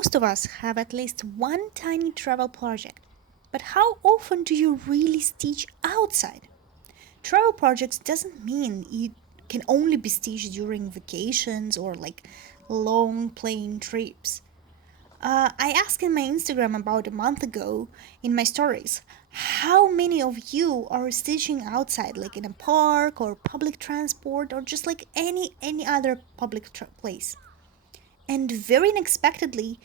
Most of us have at least one tiny travel project. But how often do you really stitch outside? Travel projects doesn't mean it can only be stitched during vacations or like long plane trips. I asked in my Instagram about a month ago in my stories how many of you are stitching outside, like in a park or public transport or just like any other public place. And very unexpectedly,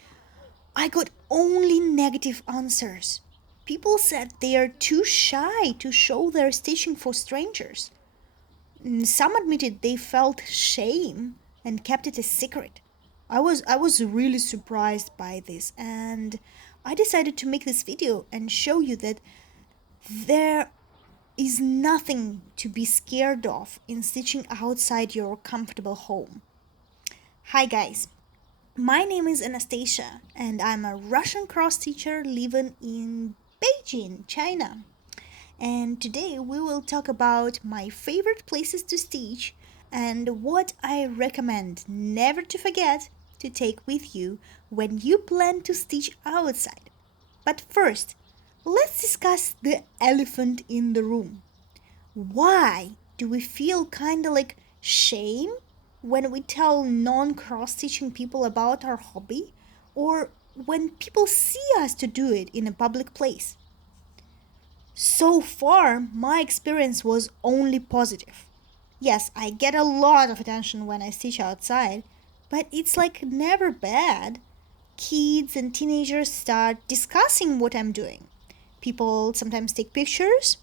I got only negative answers. People said they are too shy to show their stitching for strangers. Some admitted they felt shame and kept it a secret. I was really surprised by this, and I decided to make this video and show you that there is nothing to be scared of in stitching outside your comfortable home. Hi guys, my name is Anastasia and I'm a Russian cross stitcher living in Beijing, China. And today we will talk about my favorite places to stitch and what I recommend never to forget to take with you when you plan to stitch outside. But first, let's discuss the elephant in the room. Why do we feel kinda like shame when we tell non cross stitching people about our hobby or when people see us to do it in a public place? So far, my experience was only positive. Yes, I get a lot of attention when I stitch outside, but it's like never bad. Kids and teenagers start discussing what I'm doing. People sometimes take pictures.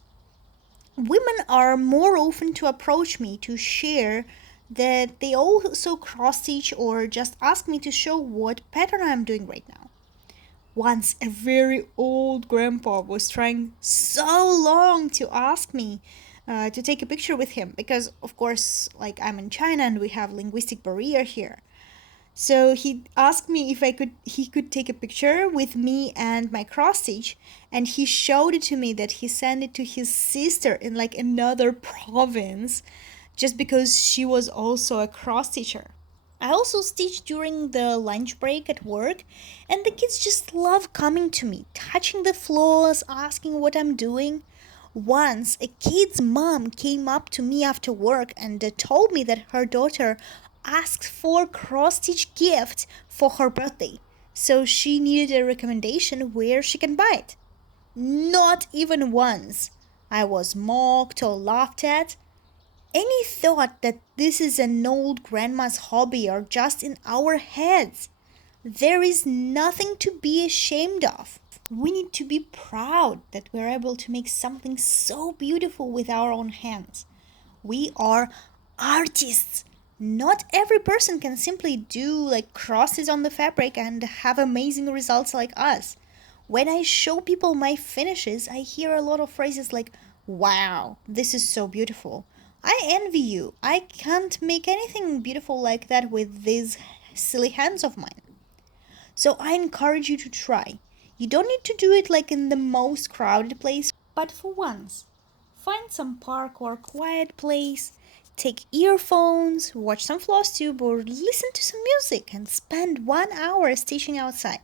Women are more often to approach me to share that they also cross stitch or just ask me to show what pattern I'm doing right now. Once a very old grandpa was trying so long to ask me to take a picture with him because of course like I'm in China and we have linguistic barrier here. So he asked me if he could take a picture with me and my cross stitch, and he showed it to me that he sent it to his sister in like another province just because she was also a cross stitcher. I also stitch during the lunch break at work, and the kids just love coming to me, touching the floors, asking what I'm doing. Once, a kid's mom came up to me after work and told me that her daughter asked for cross stitch gift for her birthday, so she needed a recommendation where she can buy it. Not even once. I was mocked or laughed at. Any thought that this is an old grandma's hobby are just in our heads. There is nothing to be ashamed of. We need to be proud that we're able to make something so beautiful with our own hands. We are artists. Not every person can simply do like crosses on the fabric and have amazing results like us. When I show people my finishes, I hear a lot of phrases like, wow, this is so beautiful. I envy you. I can't make anything beautiful like that with these silly hands of mine. So I encourage you to try. You don't need to do it like in the most crowded place, but for once, find some park or quiet place, take earphones, watch some floss tube, or listen to some music and spend 1 hour stitching outside.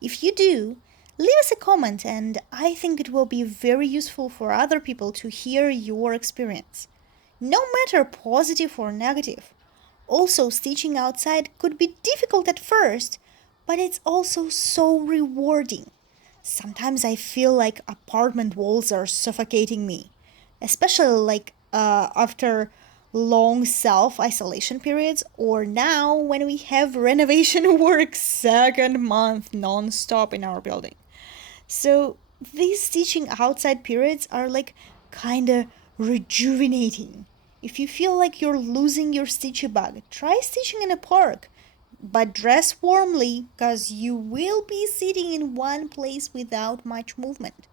If you do, leave us a comment and I think it will be very useful for other people to hear your experience. No matter positive or negative. Also, stitching outside could be difficult at first, but it's also so rewarding. Sometimes I feel like apartment walls are suffocating me, especially like after long self-isolation periods or now when we have renovation work second month non-stop in our building. So these stitching outside periods are like kinda rejuvenating. If you feel like you're losing your stitchy bug, try stitching in a park. But dress warmly because you will be sitting in one place without much movement.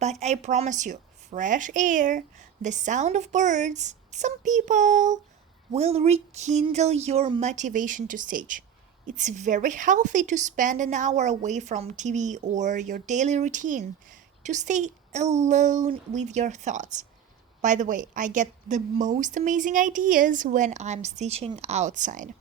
But I promise you, fresh air, the sound of birds, some people will rekindle your motivation to stitch. It's very healthy to spend an hour away from TV or your daily routine to stay alone with your thoughts. By the way, I get the most amazing ideas when I'm stitching outside.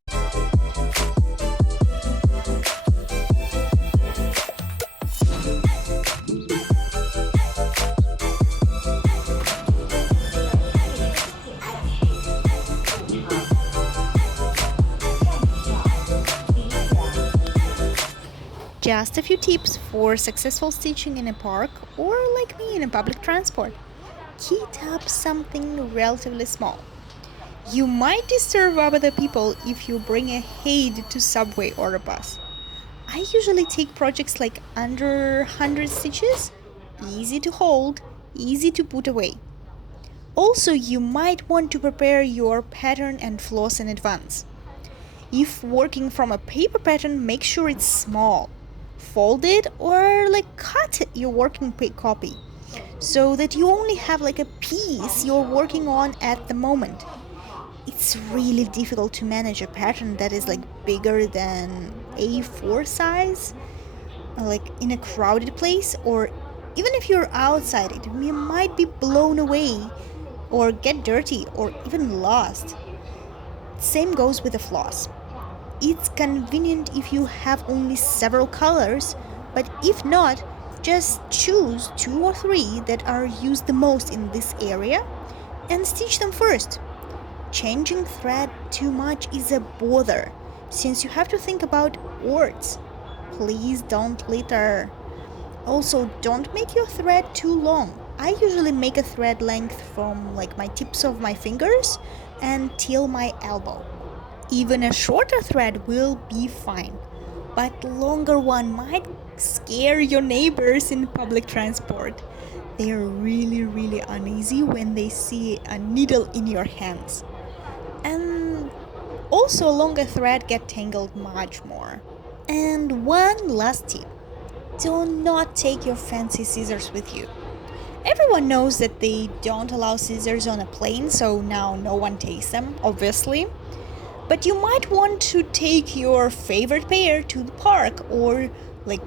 just a few tips for successful stitching in a park or, like me, in a public transport. Kit up something relatively small. You might disturb other people if you bring a head to subway or a bus. I usually take projects like under 100 stitches, easy to hold, easy to put away. Also, you might want to prepare your pattern and floss in advance. If working from a paper pattern, make sure it's small. Fold it or cut your working copy so that you only have like a piece you're working on at the moment. It's really difficult to manage a pattern that is like bigger than A4 size, like in a crowded place, or even if you're outside it, you might be blown away or get dirty or even lost. Same goes with the floss. It's convenient if you have only several colors, but if not, just choose 2 or 3 that are used the most in this area and stitch them first. Changing thread too much is a bother since you have to think about words. Please don't litter. Also, don't make your thread too long. I usually make a thread length from like my tips of my fingers and till my elbow. Even a shorter thread will be fine, but longer one might scare your neighbors in public transport. They are really uneasy when they see a needle in your hands. And also a longer thread get tangled much more. And one last tip. Do not take your fancy scissors with you. Everyone knows that they don't allow scissors on a plane, so now no one takes them, obviously. But you might want to take your favorite pair to the park or like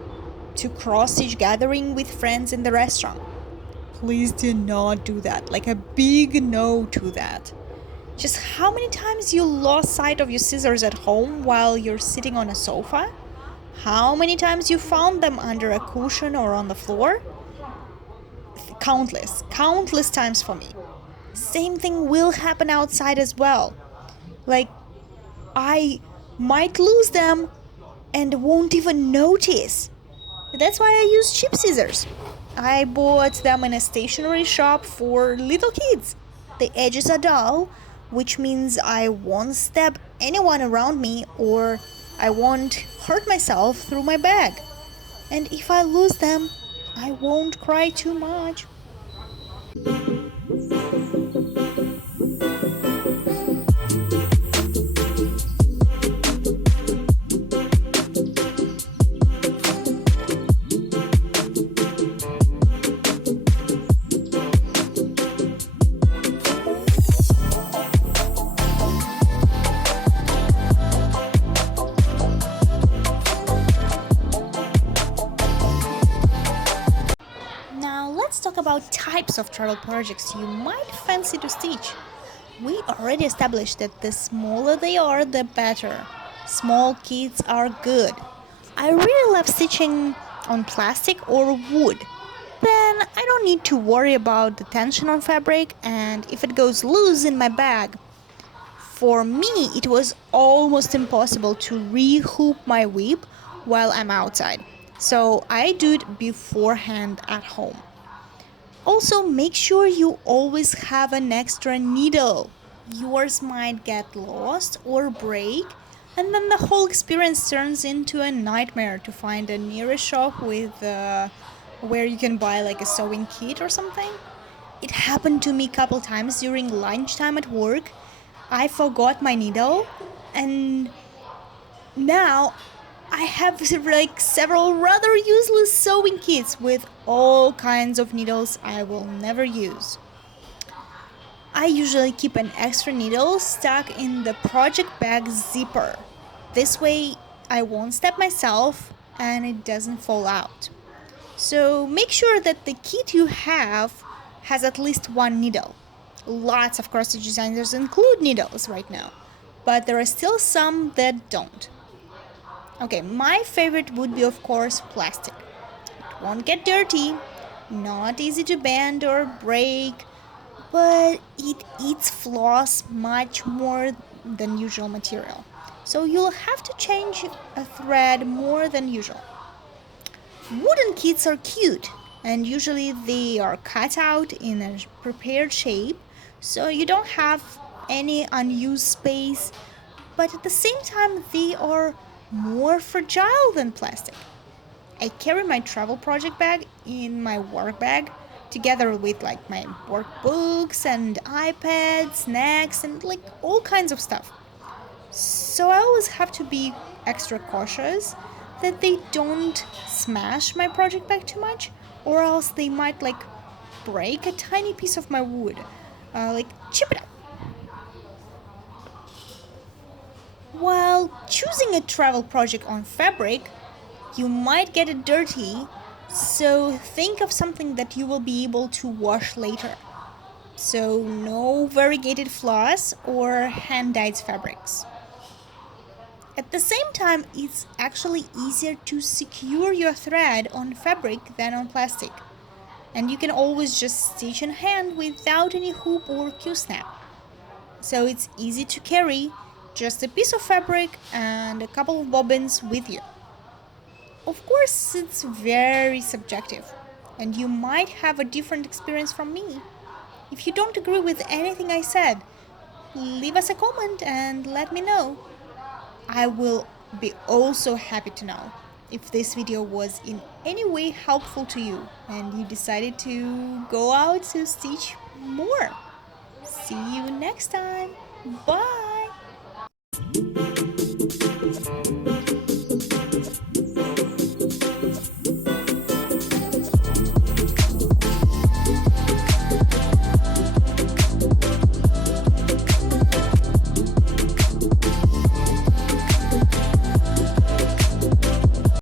to cross-stitch gathering with friends in the restaurant. Please do not do that. Like a big no to that. Just how many times you lost sight of your scissors at home while you're sitting on a sofa? How many times you found them under a cushion or on the floor? Countless times for me. Same thing will happen outside as well. Like, I might lose them and won't even notice. That's why I use cheap scissors. I bought them in a stationery shop for little kids. The edges are dull, which means I won't stab anyone around me or I won't hurt myself through my bag. And if I lose them, I won't cry too much. Now let's talk about types of travel projects you might fancy to stitch. We already established that the smaller they are, the better. Small kits are good. I really love stitching on plastic or wood. Then I don't need to worry about the tension on fabric and if it goes loose in my bag. For me, it was almost impossible to re-hoop my whip while I'm outside. So I do it beforehand at home. Also, make sure you always have an extra needle. Yours might get lost or break, and then the whole experience turns into a nightmare to find a nearest shop with where you can buy like a sewing kit or something. It happened to me a couple times during lunchtime at work. I forgot my needle, and now I have like several rather useless sewing kits with all kinds of needles I will never use. I usually keep an extra needle stuck in the project bag zipper. This way I won't step myself and it doesn't fall out. So make sure that the kit you have has at least one needle. Lots of cross-stitch designers include needles right now, but there are still some that don't. Okay, my favorite would be of course plastic. It won't get dirty, not easy to bend or break, but it eats floss much more than usual material. So you'll have to change a thread more than usual. Wooden kits are cute, and usually they are cut out in a prepared shape, so you don't have any unused space, but at the same time, they are more fragile than plastic. I carry my travel project bag in my work bag together with like my workbooks and iPad, snacks, and like all kinds of stuff. So I always have to be extra cautious that they don't smash my project bag too much, or else they might like break a tiny piece of my wood, like chip it up. While choosing a travel project on fabric, you might get it dirty, so think of something that you will be able to wash later. So, no variegated floss or hand dyed fabrics. At the same time, it's actually easier to secure your thread on fabric than on plastic. And you can always just stitch in hand without any hoop or Q-snap. So it's easy to carry, just a piece of fabric and a couple of bobbins with you. Of course, it's very subjective, and you might have a different experience from me. If you don't agree with anything I said, leave us a comment and let me know. I will be also happy to know if this video was in any way helpful to you and you decided to go out to stitch more. See you next time. Bye.